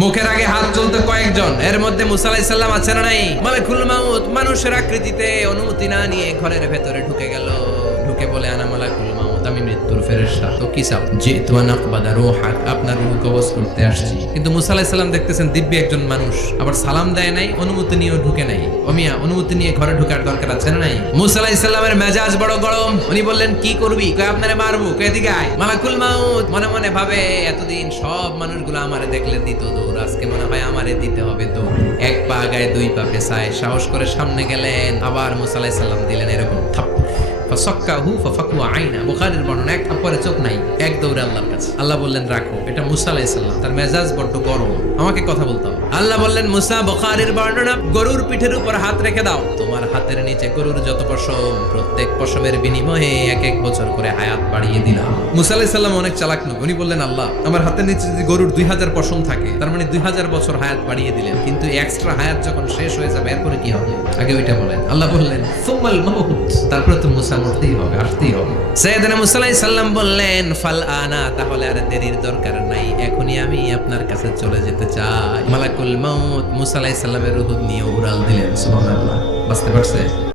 মুখের আগে হাত তুলতে কয়েকজন, এর মধ্যে মুসা আলাইহিস সালাম আছে না নাই? মালাকুল মাউত মানুষের আকৃতিতে অনুমতি না নিয়ে ঘরের ভেতরে ঢুকে গেল। ঢুকে বলে, আনা মালাকুল মাউত, আমি মৃত্যুর ফেরেশতা। তো কি চাও? জিতু আন আকবাদা রূহাক, আপনার রূহ কবজ করতে আসছি। কিন্তু মুসা আলাইহিস সালাম দেখতেছেন দিব্য একজন মানুষ, আবার সালাম দেয় নাই, অনুমতি নিয়েও ঢুকে নাই। ওমিয়া অনুমতি নিয়ে ঘরে ঢোকার দরকার আছে না নাই? মুসা আলাইহিস সালামের মেজাজ বড় গরম। উনি বললেন, কি করবি? কয়, আপনারে মারবো। কয়, এদিকে আয়। মালাকুল মাউত মনে মনে ভাবে, এতদিন সব মানুষগুলো আমারে দেখলে দিত দৌড়, আজকে মনে হয় আমারে দিতে হবে দৌড়। এক পা আগায় দুই পা পেছায় সাহস করে সামনে গেলেন। আবার মুসা আলাইহিস সালাম দিলেন এরকম থাপ্পড়। ফাসাক্কাহু ফাফাকু আইনা, বুখারীর বর্ণনা, এক থাপ্পড়ে চোখ নাই, এক দৌড়ে আল্লাহর কাছে। আল্লাহ বললেন, রাখো। এটা মুসা আলাইহিস সালাম, তার মেজাজ বড্ড গরম, আমাকে কথা বলতে হবে। আল্লাহ বললেন, মুসা, বুখারীর বর্ণনা, গরুর পিঠের উপর হাত রেখে দাও। তোমার হাতের নিচে গরুর যত পশম, প্রত্যেক পশমের বিনিময়ে এক এক বছর করে হায়াত বাড়িয়ে দিলাম। মুসা আলাইহিস সালাম অনেক চালাক নবী। উনি বললেন, আল্লাহ, আমার হাতের নিচে যদি গরুর 2000 পশম থাকে, তার মানে 2000 বছর হায়াত বাড়িয়ে দিলেন, কিন্তু এক্সট্রা হায়াত যখন শেষ হয়ে যাবে এরপরে কি হবে? আগে ওইটা বলেন। আল্লাহ বললেন, সুমাল মাউত, তারপরে তো মুসা মরতেই হবে, আসতেই হবে। সাইয়েদনা মুসা আলাইহিস সালাম বললেন, ফাল আনা, তাহলে আর দেরির দরকার নাই, এখনই আমি আপনার কাছে চলে যেতে চাই। মালাকুল মাউত মুসা আলাইহিস সালামের রূহ নিয়ে উড়াল দিলেন। সুবহানাল্লাহ। বুঝতে পারছে?